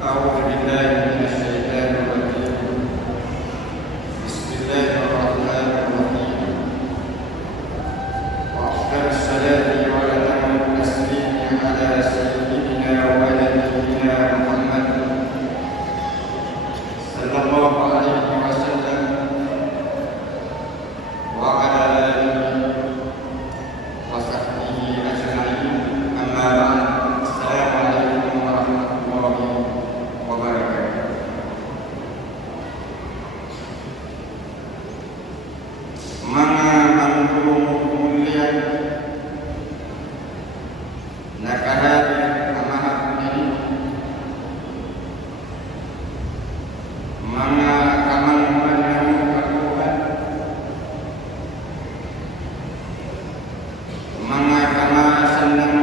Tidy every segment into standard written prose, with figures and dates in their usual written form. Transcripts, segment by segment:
أعوذ بالله من الشيطان الرجيم. بسم الله الرحمن الرحيم. وأفضل الصلاة وأتم التسليم على سيدنا ونبينا محمد صلى الله عليه وسلم وعلى آله وصحبه أجمعين. أما بعد، السلام عليكم ورحمة الله وبركاته. Mga manggulong mulia nakahadir kamahapon ini, mga kamangman ng kabuhan, mga kamasan ng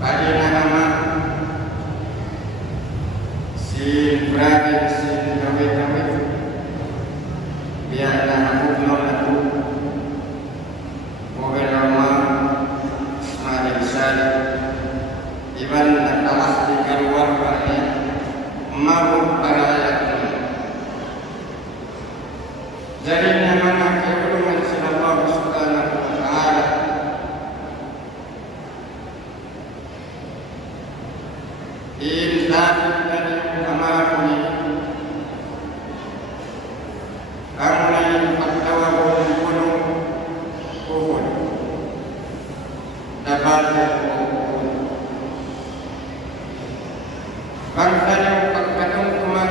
palinama, si Brother, si Dawit, biar na hublon na po, Pogolama, Mari Bisali, iban na talas di kaluar pa niya, mabuk para ayat niya. Jadi naman ang kaulungan sila Allah subhanahu wa ta'ala, ilahit na yung amahapon niya, ang may pagtawag ng punong puhon, nabalo o puhon. Bangsa niyong pagkatungkuman,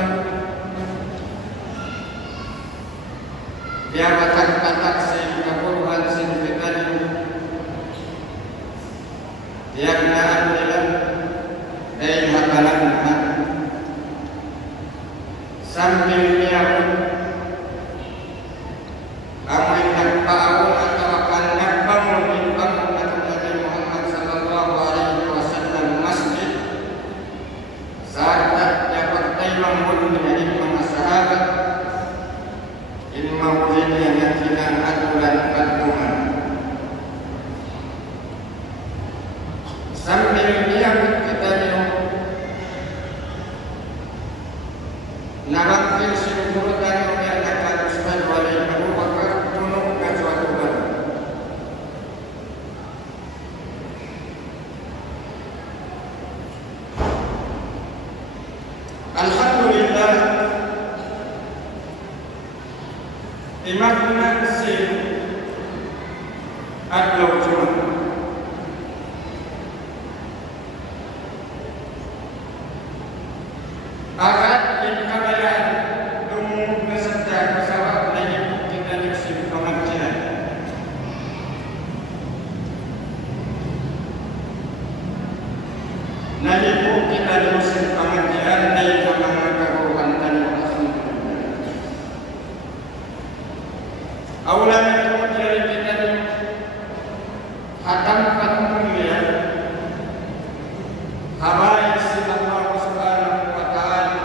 biar katak-katak sa kapuruhan sa kita niyo, tiyak naan nila ay makalangan. Sambil niya ang may nagpaabot at akan nagbangon ng bangon na Nabi Muhammad sallallahu alaihi wasallam masjid saat niya pagtaymang muli ng mga sahabat ilmahulin niya na kinangatulan patungan. Sambil niya kita niyo narakil sinuburutan niyo niya nakalustan walay magubagkat tunong na suatu baru. Alhamdulillah, imakna si adlaw Jumat agad yung kabayaan dumulog na sa tiyak kasawag na yung kita nagsim pamagsinan. Nalipo kita nagsim pamagsinan na yung mga karuhan tayo kasunod. Awala na ito magsirin kita nyo hatang patumulian habay sila Allah subhanahu wa ta'ala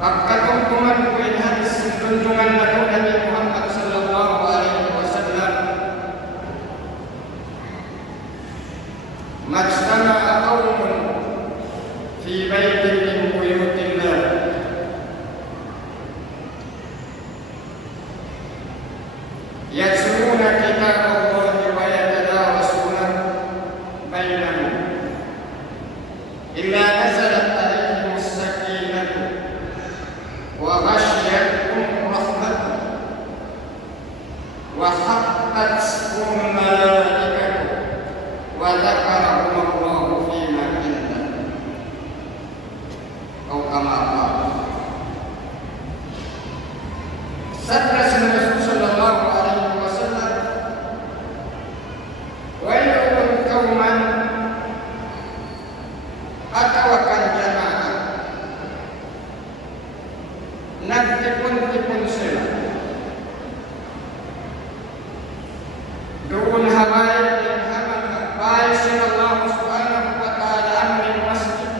pagkatungkuman ko yung hadis ng tuntungan na ko Nabi Muhammad sallallahu alaihi wasallam majtama'a qawmun fi baytin min buyutillah yatluna kitab Allah wa yatadarasuna bainahum illa nazalat alaihim as-sakinatu wa ghashiyatuhum rahmatuh wa haqqatuhum malaikatuh wa dzakarahum Allah fima indah. Atau kama qala sabda Rasul sallallahu alaihi wasallam, wailun kauman atawakan jamaah nagtipon-tipon sila doon habay ng hamang akbay sila Allah subhanahu wa ta'ala aming masjid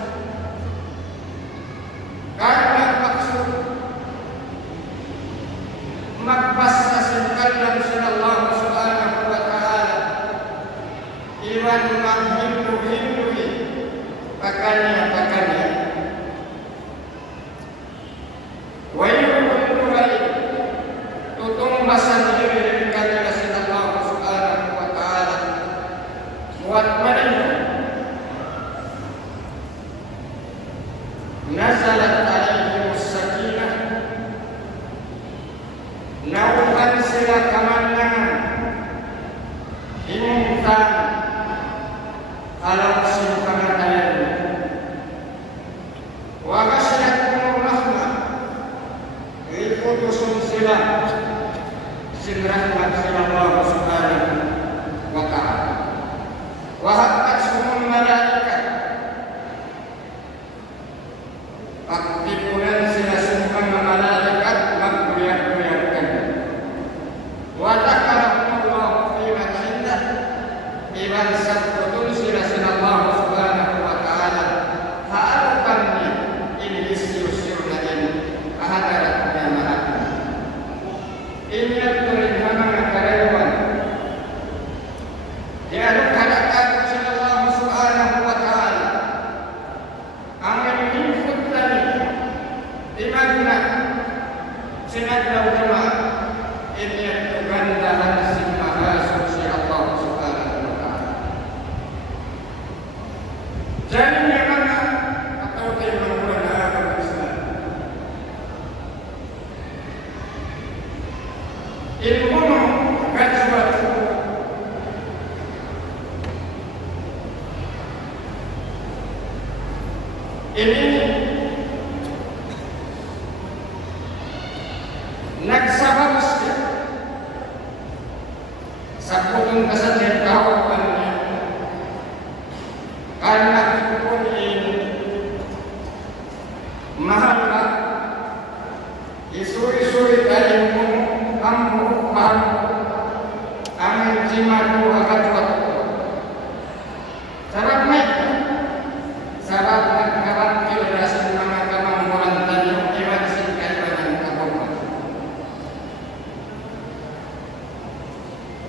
kahit nagpaksud magpasasinkan lang sila Allah subhanahu wa ta'ala dengan menghindu-hindui pakannya-pakannya. Wa yu'minuna tutung basan diri kanjeng Allah Subhanahu wa taala buat mereka nazalat alaihimus sakinah naukan sila kemenangan intan alam simpangan wa kasyakumur rahmah ikutusun sila sinrahmat sila Allah Subhanahu wa ta'ala wa haqqat sumul malaikat aktibulan sila sumpan malaikat magkuyat-kuyatkan wa takarahullah fi matindah iban sabtutun sila Allah Subhanahu wa ta'ala ha'alukannya ini isyusirna ini ahadaratnya ma'at ini aturin hamang karyawan dialuk hadakat sila Allah Subhanahu wa ta'ala amin infut tani dimagna sinadlaw jamaah ini atugandahan simahasuk si Allah Subhanahu wa ta'ala. Jadi memang atau memang agama Islam ilmu gajwat ini nagsababusnya saputong kasatin kawapannya karena pun ini mahal isuri-suri dari kamu paham amin jimatu agak sabab mereka sabab nagkaroon kilarasin mga kamangguran tayo iwan sin kaibanan kabuhan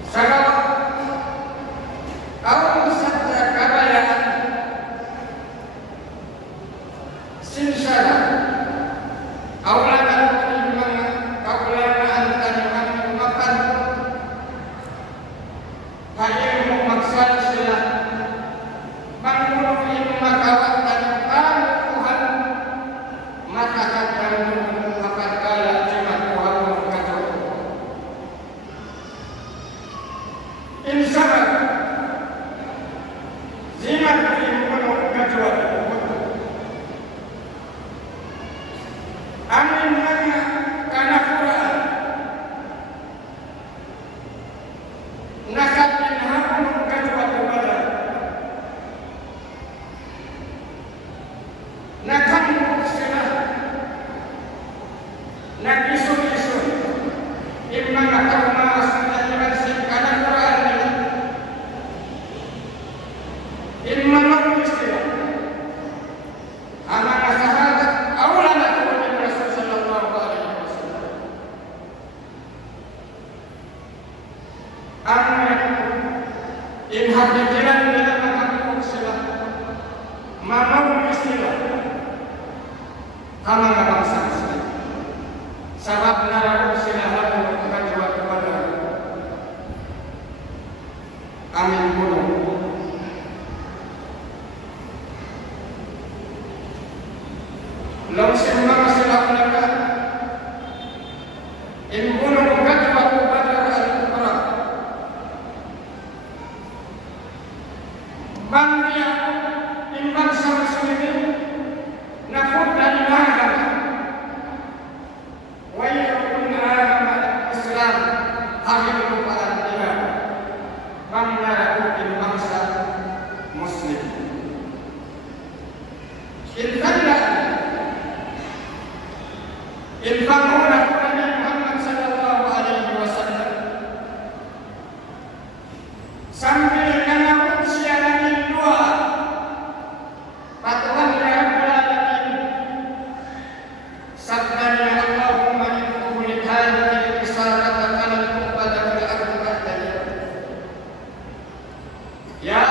sabab kaum sabda kabayaan sinsara awlanan mga kaulanaan tayo ang makan hayang mo magsal sila Mangulong ilmu makawat dan Tuhan matakan dan makan kala jimat Tuhan mengkacau insya jimat ilmu mengkacau amin hanya karena Quran nakat ilhamu mengkacau kepada nakam sila nagisun-isun yung mga kaumaas na imansin ka ng Quran nila yung mga sila ang mga sahabat awala na ito ng Rasul sallallahu alaihi wasallam ang inhabitiran nila nakapukog sila mamawag sila ang mga bangsa sila. Sabab na sila ang magkakajwa kepada amin gunung. Lalu semua sila mereka in gunung magkakajwa kepada al-Qur'an. Bangkya in bangsa muslimin nafud dari agama wa yakun agama Islam hadir kepada dia bangsa hukum bangsa muslim ilhamuna Nabi Muhammad sallallahu alaihi wasallam sambil menangkap siaran dua patuhan sabdanya Allahumma inni hadhihi risalata kana al-muqtada fil ardi ba'da ya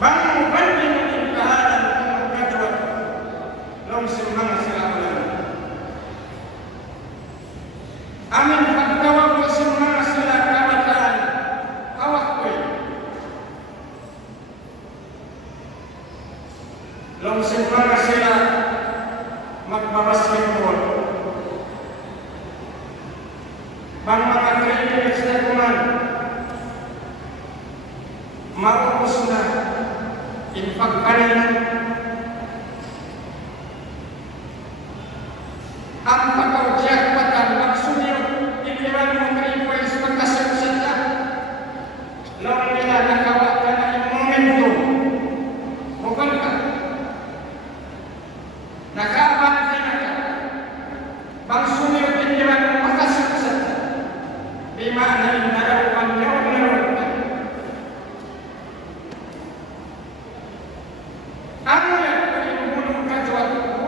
bang mubanding intahadan kadwat long simbang sila ulan amin pagtawag mo simbang sila kawataan hawak ko'y long simbang sila magbabasketball bang mga training na kuman maupos na ipagkalinan ang pagkaudyak patang magsunyo iniwan mo 3 points magkasagsan na noong nila nakawa ka na yung momentum mukhang ka nakaabantay na ka bang sunyo iniwan mo magkasagsan na di maana yung narawan niyo ano yan pinunong kadwat ko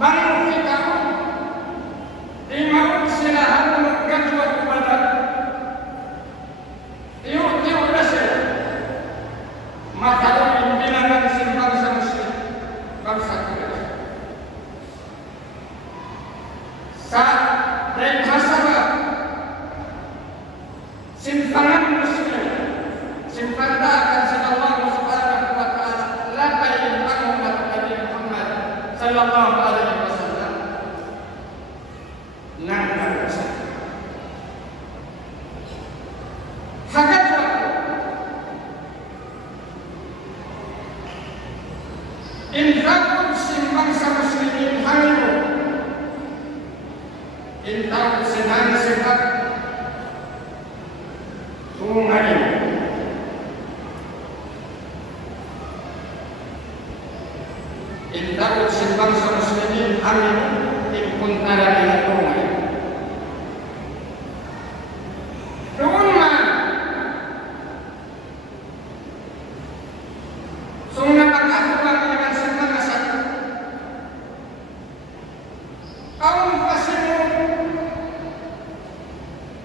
manong kita ko di maon sila hanong kadwat ko badat tiyo na sila matalo yung bilangan simbang sa muslim bangsa ko sa dahil hasara simpangan muslim simpandakan sa Allah subhanahu wa ta'ala labay yung pangumat Nabi Muhammad sallallahu alaihi wasallam nang narusa hagat waktu intakut simbang sa muslimin hangimu intakut senang sehat tunganin intakut simbang sa muslimin amin ipuntara nila tunay doon man so napag-atulang naman sa mga sakit kaong pasimo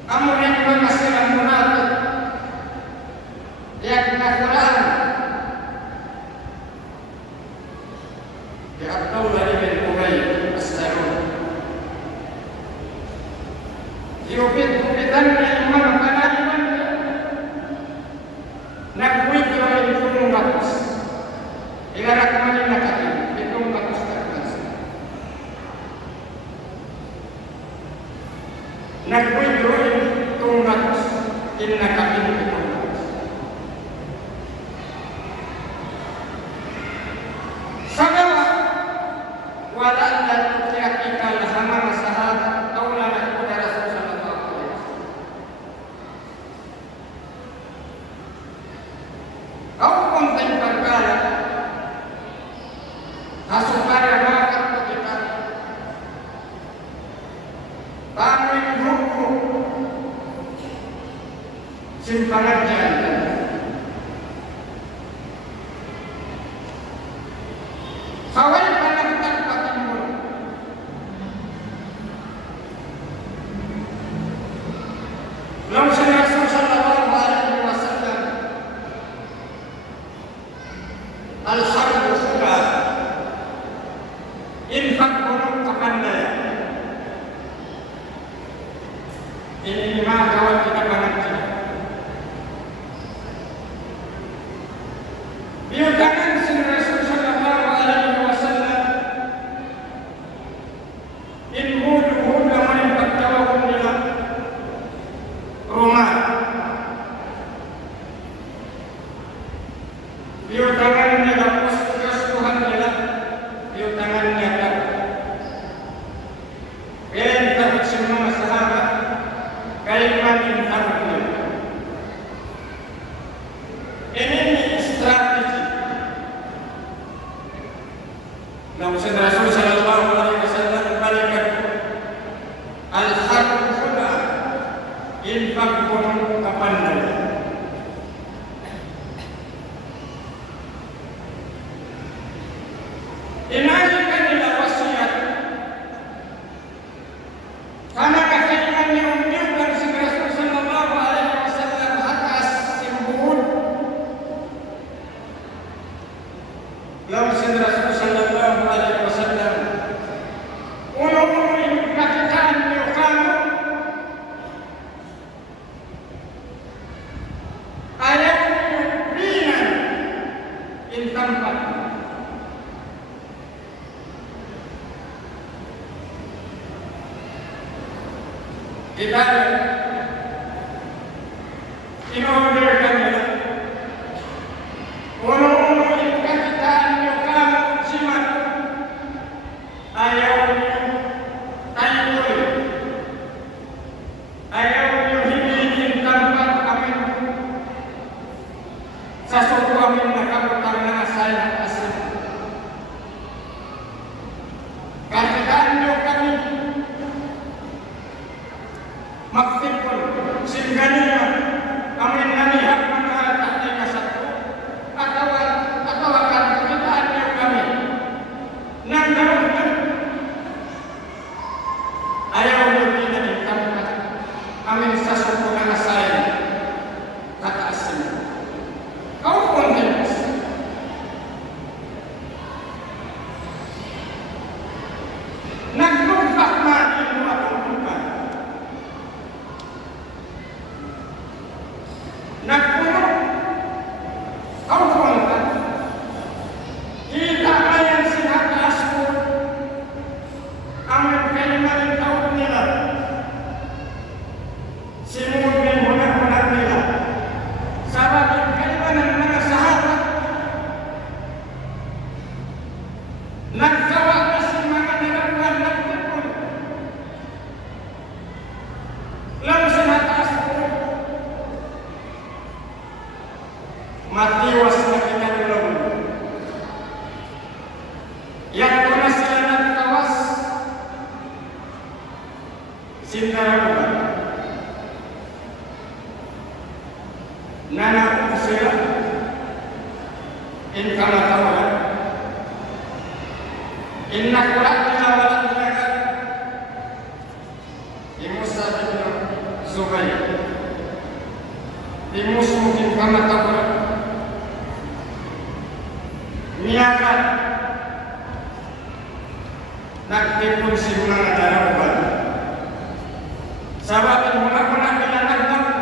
amunin mga silang munatid yak nakulaan di Abdullah ibn Ubay as-Salul diupit-upitan na imam kanaliman nag-withdraw yung punong batos ilarak manin na katin itong batos kartas nag-withdraw yung punong batos inakatin itong batos sa gawa wala na tukiakikal hamang sahabat kaulah na kepada Rasul sallallahu alaihi wasallam kau konten perkara supaya makan kita bangun hukum simpangan jantan Sawai panagtan patimur Lam Rasul sallallahu alaihi wasallam al-harbu sudah infak buruk kepandaian ini lima kawan kita mengajar biarkan Rasul sallallahu alaihi wasallam ilmu duhun yang menempatkan dalam rumah biarkan dalam tugas Tuhan dalam biarkan dalam kita semua sahabat kaiman intarnya ini strategi Nabi Rasul sallallahu alaihi wasallam balikan al-harbu sudah infak pun kepandaian Lalu Rasul sallallahu alaihi wasallam ulun kakitan yo kamu ayaw bina in tempat kita in-order kami ulun kakitan yo kamu simat ayaw sasuko amin nakaputang na saya asin. Kakitaan nyo kami magtipon singganiya amin nanihap mga tatay na sato atawakan kakitaan nyo kami nang gawin ayaw nyo pinagintang amin sasuko na saya kataasin. Kau pun bebas. Naglumpah na ito atong lupa. Nagpuno. Kau pun ka. Kita ayan sinataas ko ang nagkaimanin taon nila. Sinumin hunag-hunag nila. Sabat ng mga sahabat nagsawa na si mga nilagwan ng tipon lang sa nataas ko matiwas na kinagulaw yan ko na sila nagtawas sindarawan nanakot sila in kamatawalan in nakulat nila walang talaga imus sa nyo sugay imus mo in kamatawalan niyakan nagtipon si mga darawan sabatin mo na nila nagtapon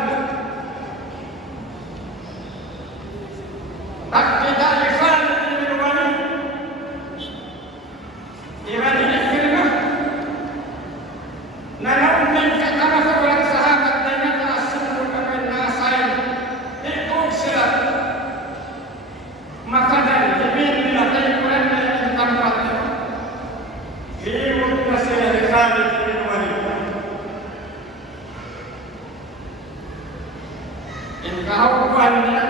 kita ifan minuman iman ini firman nanaunay kama sa walang sahabat na nataasumul kami nasayan ikog sila makadan ibig nila tayo kulan na yung tampat himot na sila ifan minuman in kahapuan niya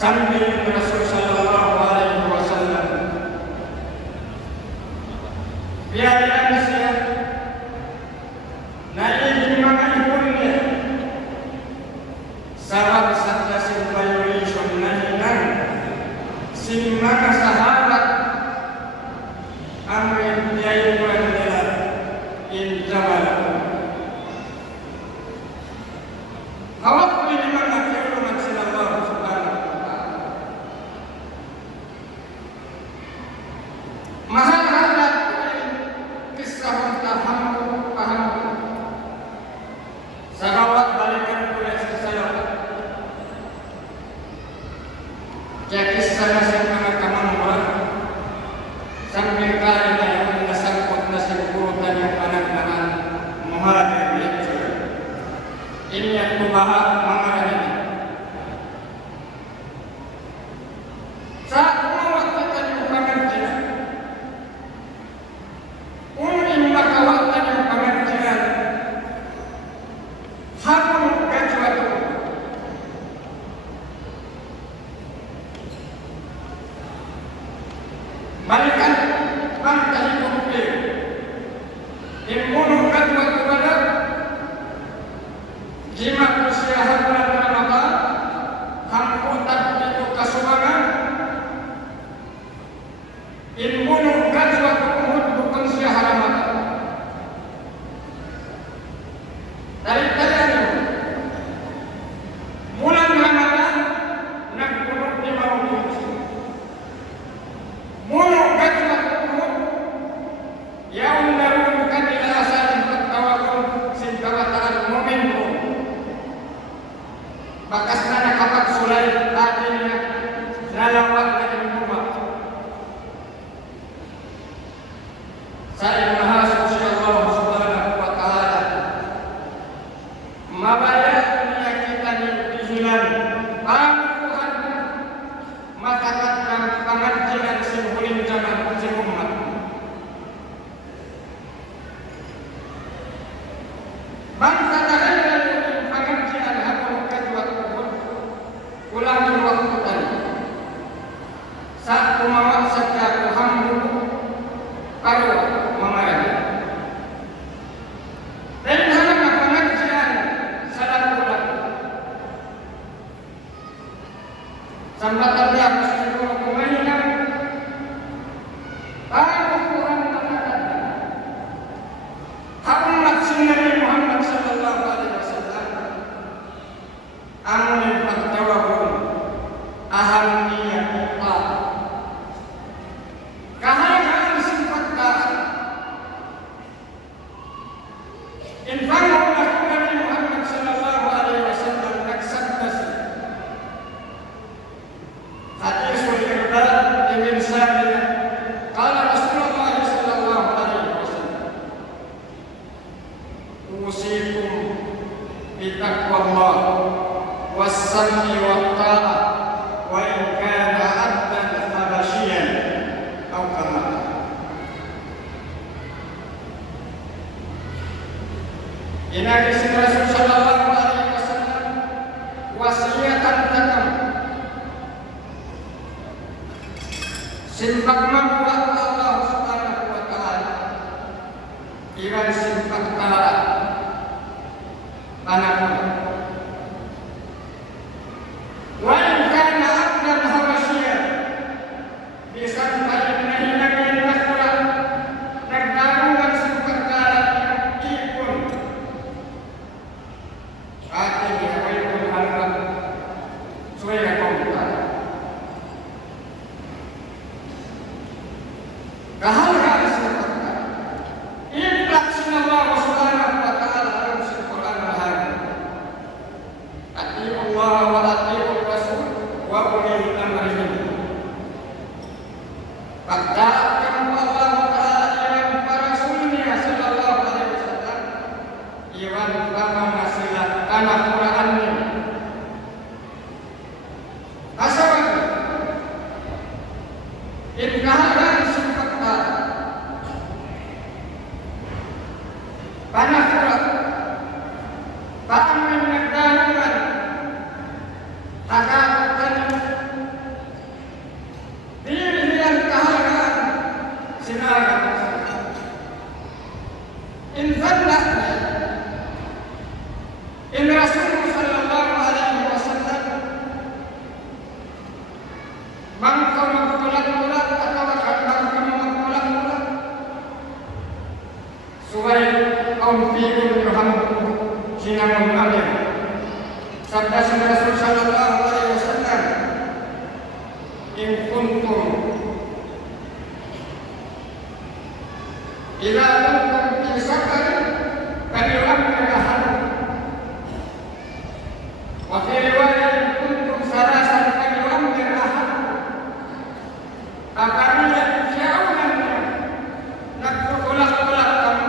sambil Rasul sallallahu alaihi wasallam biarkan saya naik mga ipunnya sarap sa klaseng violation na hinang si mga sahabat ang pinayuan nila in Jabal hawak ko yung mga kirungan sila Allah subhanahu wa ta'ala mahal hanap kisah paham sa kawat balikan ko yan sa sayo kaya kisah na sa mga kamanggulan sambil kaya na yung nasangkot na singkurutan yung anak na muharap yung ini yang tumaha mga kanina. Sa umawat na kanyang pamantinan, unin makawat kanyang pamantinan, hapon kajwato. Balikan pangkahi kumpi, impunong kajwato pada jima persiahan bulan Ramadan hamputan itu kasubangan ilmu gajwa Uhud bukan siahan Ramadan dari bulan mabaya dunia kita ni pihilan pangkuhan matakat dan pengajian simbolin zaman umat. Bangsa dahulu pengajian hakul kedua kubur ulangi waktu tadi saat kumawat saja kuhambu kalau memarah dan dalam pengajian salat ulang sambatan dia meskipun kumainan Al-Quran mengatakan Muhammad Nabi Muhammad sallallahu alaihi wasallam amun fatawahum ahamiyah Allah kahayan sifat ta'at infamu Nabi Muhammad sallallahu alaihi wasallam naksabtas hadisul irbad ibn Sabit qala Rasulullah sallallahu alaihi wasallam usikum bitaqwallah was-sam'i wat-ta'ah wa in kana 'abdan habasyian aw kama Nabi Rasul sallallahu alaihi wasallam wasiatan takam simpak mampu Allah subhanahu wa ta'ala iran simpak ta'ala panapun wa in kana 'abdan habasyian disampai nahi nakula nagdarungan simpak ta'ala ipun ati awayun halak suaya komputer kahal sifatkan itlaq sinallahu subhanahu wa ta'ala dalam Al-Quran al-Harim ati'u Allah wa ati'u Rasul wa ulil amri minkum taatkan Allah ta'ala iwan para rasulnya sallallahu alaihi wasallam iwan para nasihat anak Qur'annya asal inkaharan sifat panah kurat paman nagdaruan takatan dirihan kaharaan sinaran inzallah in Rasulullah sallallahu alaihi wasallam mangka magkulat-kulat atau mangka magkulat-kulat suway kaum fi'un yuhamdu sinamun alim sabda Rasul sallallahu alaihi wasallam in kuntum ila kuntum fi safarin falyu'ammir ahad wa fi riwayat kuntum sarasan falyu'ammir ahad apabila jauhan nagkulat-kulat kamu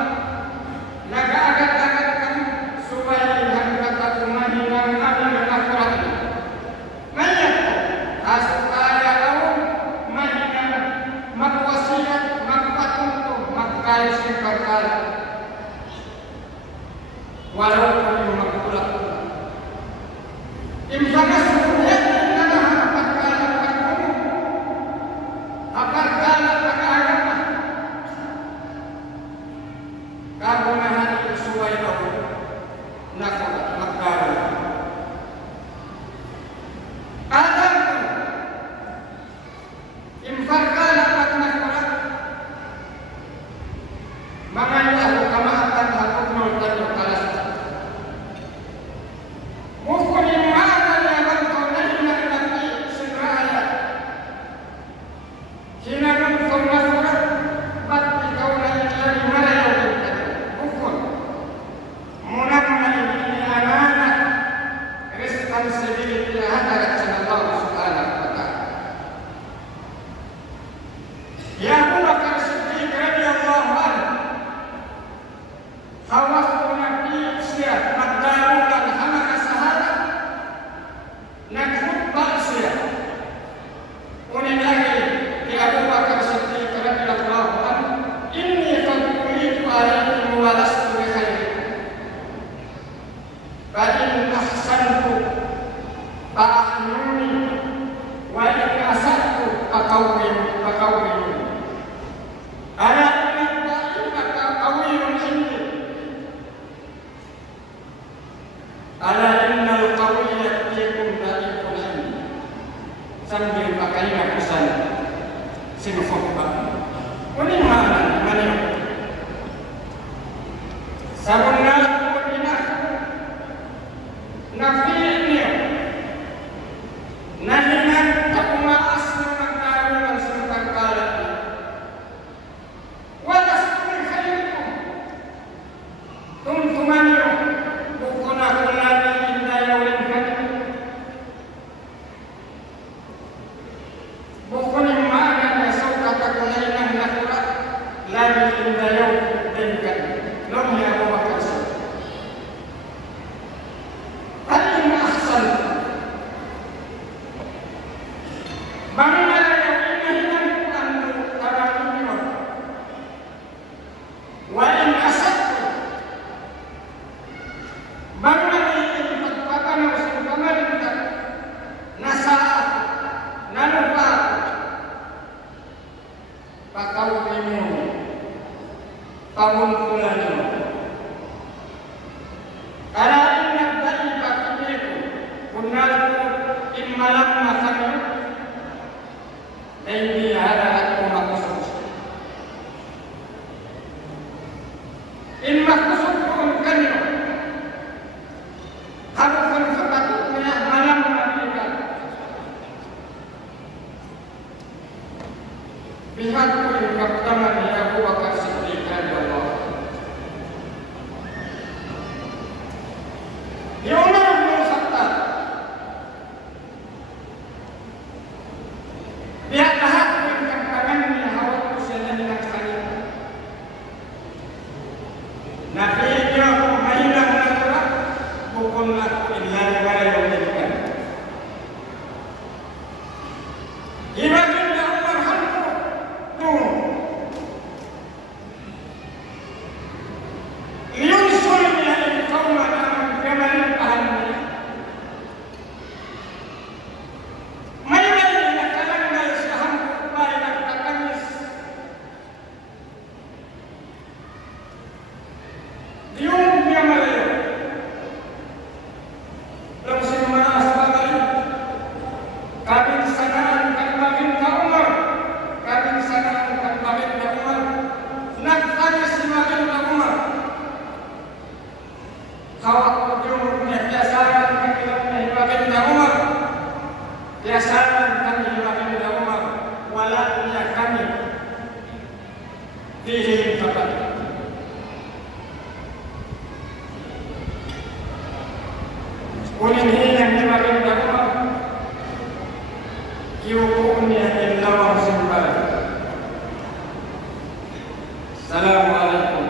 nag-agat-agat kamu supaya kata kumahinang amin al-Quran mayat supaya kamu mahinang magwasiat magpatuntong magkaising perkara walau kami magkulat-kulat imsana subuhat na pagkalapag mo apagkalapag agama kagunahan isuway ako nakulat magkaroon adam imparkalapag nakulat mga ako kamaatan hakot nol tayo kalas mukuli mga ala innal qawiyya fikum dhaifun indi, sambil pakai pesan sinufukba ini mana sabunna kutina nafi'nya nahinan takuma asli makarunan serta kalat walasmi khairukum tuntumanyo bukuna kulani inda yawin hadim bukuni maana ya saukata kulainan nakurat lagi inda yawin hadim nomnya Abu Bakar Alim ahsan bagaimana yang inginkan anu tarakimnya wa in asattu bagaimana yang patpatan usul pemerintah nasaat nalupa pakau bimu tahun bulan ala inna dha'ifa fikum kunnaku immalam makan ini ada aku maksud in maksud pun kan harufan sepatutnya malam matikan pihak pun kaptaman Abu Bakar Siddiq radhiyallahu ya Umar bin Khattab dia tahan dengan tangannya hawa usianya dengan sekali Nabi dia mainan natural bukanlah illa negara yang menjadikan ibaratnya Umar hantu tuh liusulnya ini kaum anak pemerintahan ini mainan yang kalang dari saham baik dan takanis dium dia malaya langsung maas bagay kabin sanaan katbagin ka Umar kabin sanaan katbagin ka Umar nagtangis si bagin ka Umar hawak ko yung biasaran kang hilabin na Umar biasaran kang hilabin na Umar wala niya kami dihing kapat kuning hilang hilabin na Umar kiukuun niya yung lawang simbal. Assalamualaikum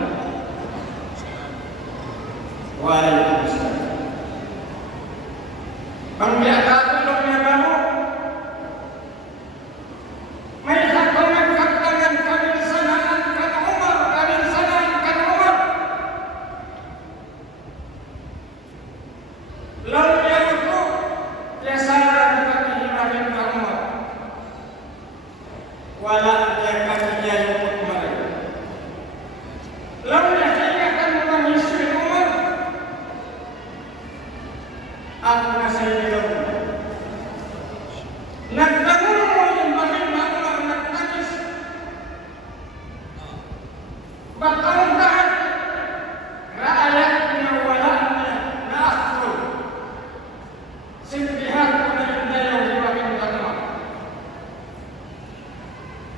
Waalaikumsalam. Pembiaka tulungnya baru may hakongan kaptangan kabinsanaan kan Umar lalu yang itu biasaran kami himahin ka Umar wala dia kami dia yukut mereka lalu yang akan mengisi Umar aku nasa ilaw nagtangon mo yung bakit na Umar nagtangis ba't ang tahan raayat niya wala niya na akul simpihan ko na yung dayaw di bakit na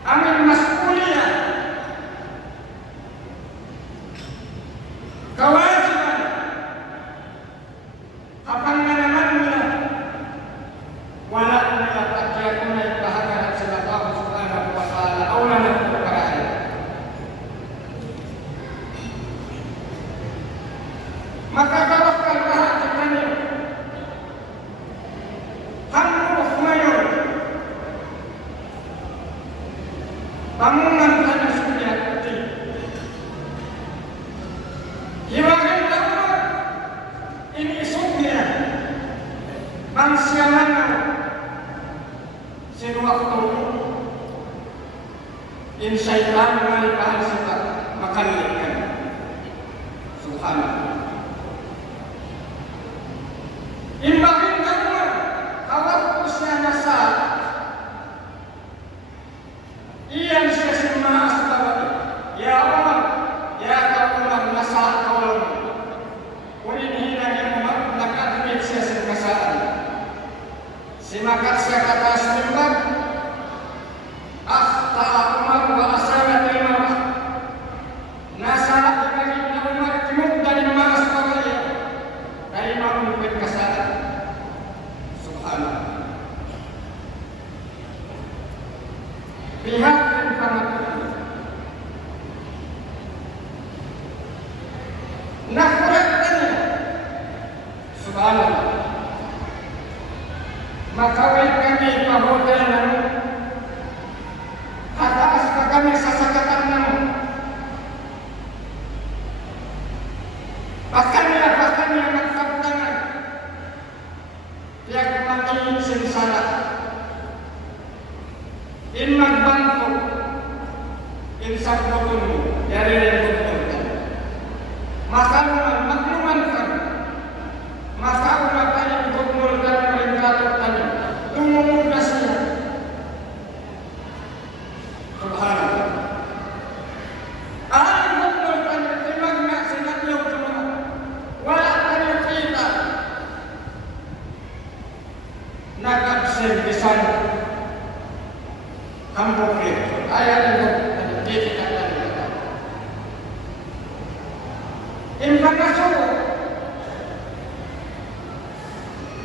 amin maskuliya kewajiban apa naman nila ay mamumpit kasalan. Subhanallah. Pihak dan pengaturan nakuratkannya. Subhanallah. Maka kami pamoda namu atas kami sasakatan namu bahkan maksabtangan pihak mati sengsara in magbantu in sabotun dari yang masalah maklumankan masalah yang gubernur dan pemerintah tadi umumkasnya. Subhanallah. Ahli gubernur dan timangna senatnya cuma wala tayo kita nakabsen bisan kampung itu ayat itu kita tadi impakasuh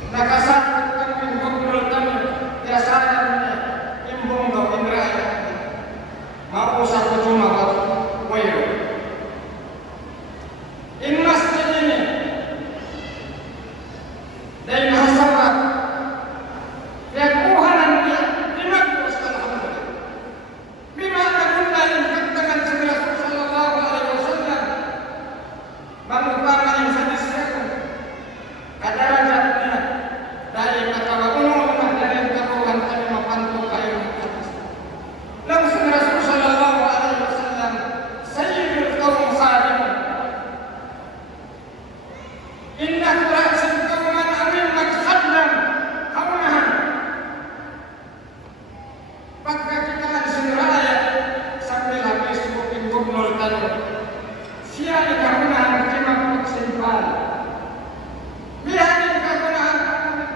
nakasakot kami gubernur kami tirasanan imbong daw inraya mausap ko tumawag wayo in masjid ini dahil hasawat kuhanan niya dinagos alhamdulillah bima nagunda yung kagtangan sa Rasul sallallahu alaihi wasallam mamupaman yung sadis niya kadarajat niya dahil katawagunan na dahil kakuhan kami mapanto kayo langsung Rasul sallallahu alaihi wasallam sayyidul qawm khadimun inna kura'asin qawman amin magkhadlam kaunahan pagkakitaan sinraya sambil habis bukin gubernur tadi siya ikaunahan kimang pagsimpan bihanin kaunahan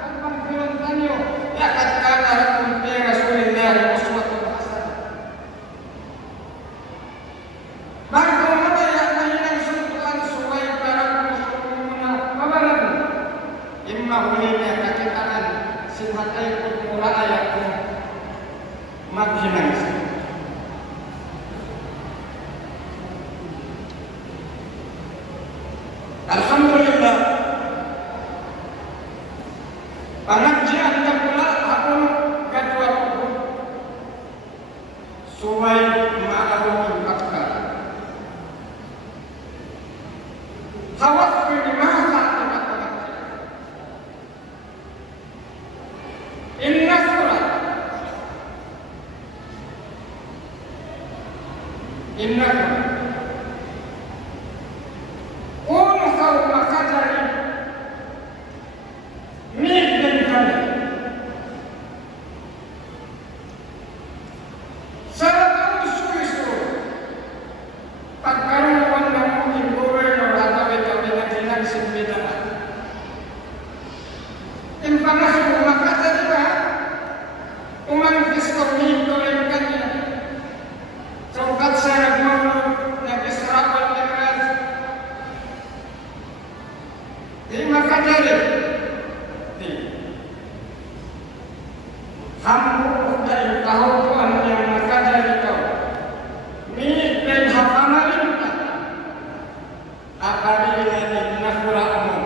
pagpangkulong tanyo lakat kanahan kay Rasulillah uswatun hasanah bago mataya na hinang suntuan suway para muna mabaran imma huli niya kakitaan sinhatay ko muraya ko maghinang siya. Alhamdulillah pengajian na pula akong gadwa ko suway maarong impakta hawak ko ni masa inna surat inna kau makajari dan kami sarang isu-isu pagkaroon ng mungkin gobernur atau kami nagilang simbidaan impangasuh makajari ba umangkis komito rin kanya sangkat sa nagmulog nag-Israel Mi'raj di makajari di hambu dari kahutuan yang makajari kau milik dan hapamalin apabila ini nakuramu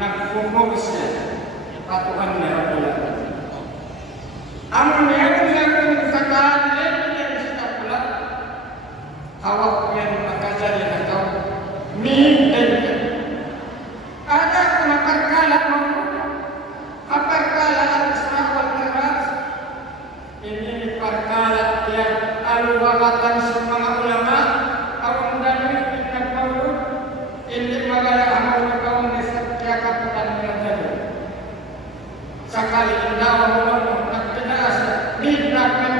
nakfungusnya patuhan Rabbul Alamin amun yang sakali yang kita pula hawak yang makajari kau milik dan ada perkala Israel Mi'raj ini perkala yang alwakatan semua ulama awam dalil dengan maulud ini magaya amal kaum nisabnya kapatan menjadi sakali indah ulama nak jelas dinakan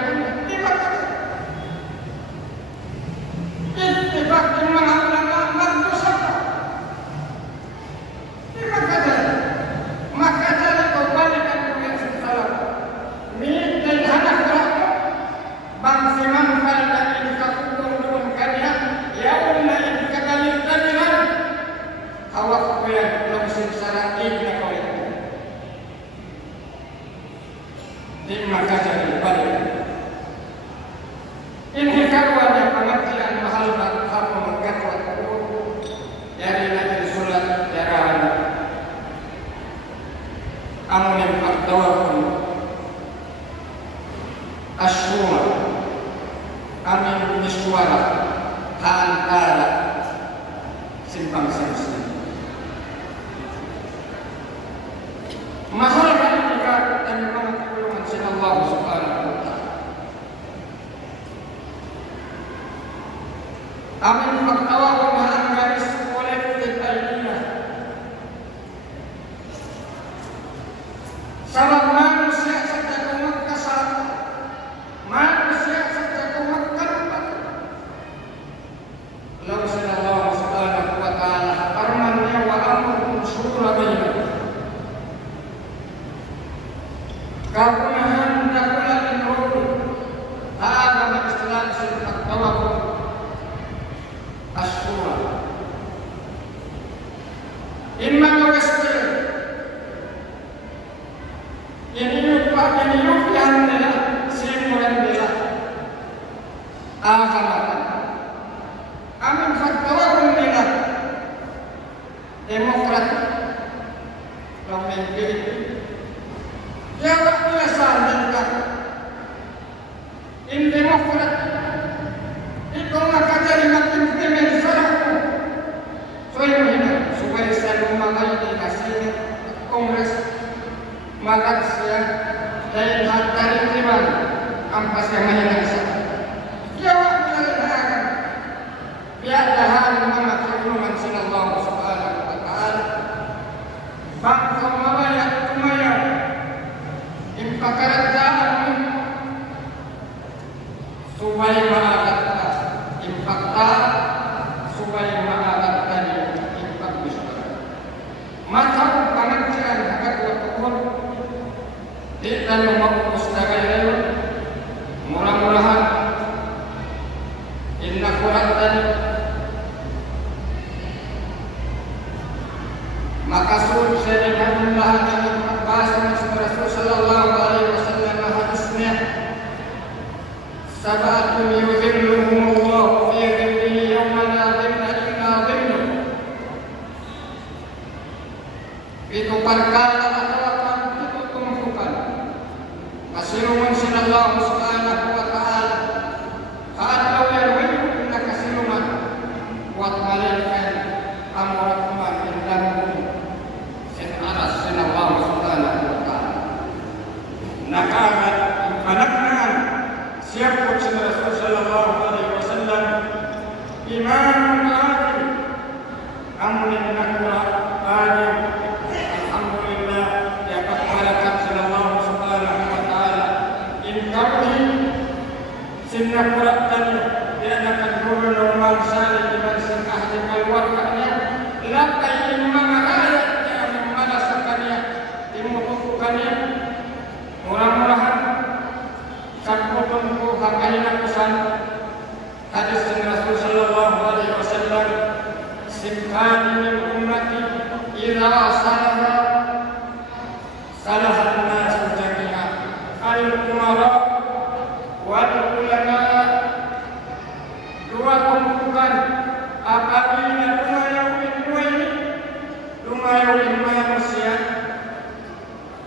Amin pagtawag ang garis kolektif idea. Sabab manusia sa jagong magkasama, manusia sa jagong magkarupat. Lalu Allah subhanahu wa ta'ala firman-Nya wa amruhum syura bainahum. Kagunahan dakulan roh agama Islam serta tawakal asyura. Imma kaweste ini yang nila simulan nila agama. Amin fatawakal nila demokrat pemimpin. Jawab nila sandan in demokrat ito makadali magtimtimin sa ako. So yun yun, supaya sa lumangay di kasi Kongres magat siya dahil hatarikiman ang pasyamayan sa jawab nila lahat. Biadahan mga tulungan sila Allah subhanahu wa ta'ala bangkang mamaya tumayaw impakaradaan mo supaya maagat ka impakta supaya maagat ka niyo impakbispa matang panagkian agad wakukun di dalam maupus na kayo murah-murahan inna kurang tadi maka suruh saya dengan Allah dan bahasa Rasul sallallahu alaihi wasallam hadisnya sabatun yuzilluhumullah fi dhillihi yawma la dhilla illa dhilluh. Itu perkara atau itu tumpukan kasiruman sinallahu subhanahu wa ta'ala kalau yang kita kasiruman buat malaikat amurakuman indamu aras sinallahu subhanahu wa ta'ala nakagat panaknan siapa Rasul sallallahu alaihi wasallam imam adil amrin nakwa adil alhamdulillah ya malakat sallallahu subhanahu wa ta'ala in kawhi sinna qura'tan ya akan guru normal salih iman sin ahli kalwarkanya lakai mga ayat yang memalasakannya dimutukannya murah-murahan sabukun hakainan pesan hadis Rasul sallallahu alaihi wasallam simkani min ummati idza salahat nas jami'a al-umara wal ulama. Dua kumpulan apabila lumayan manusia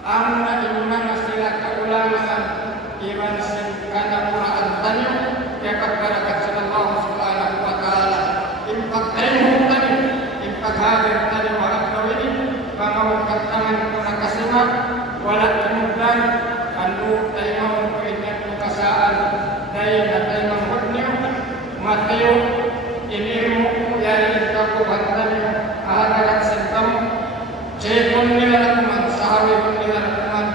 amma iman sila keulamaan iman karena Quran tanya ya kepada Allah subhanahu wa ta'ala impak ilmu tadi impak hadir tadi wa'abdaw ini pangawangkat tangan kuna kasima walat kemudian anu taimang kuinat kukasaan daya na taimang hudniyo matayo inirmo yari kakuhan tadi ahadarat sentam cekon nila nakuman sahawi nila nakuman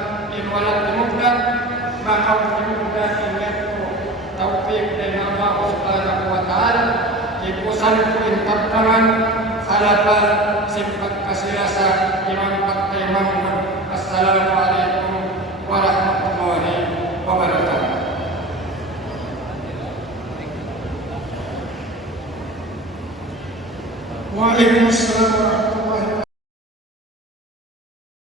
walat kemudian maka kemudian ingat taufik dari Allah subhanahu wa ta'ala ipusan kuintat tangan halapan simpat kasirasa imam pakai Muhammad assalamualaikum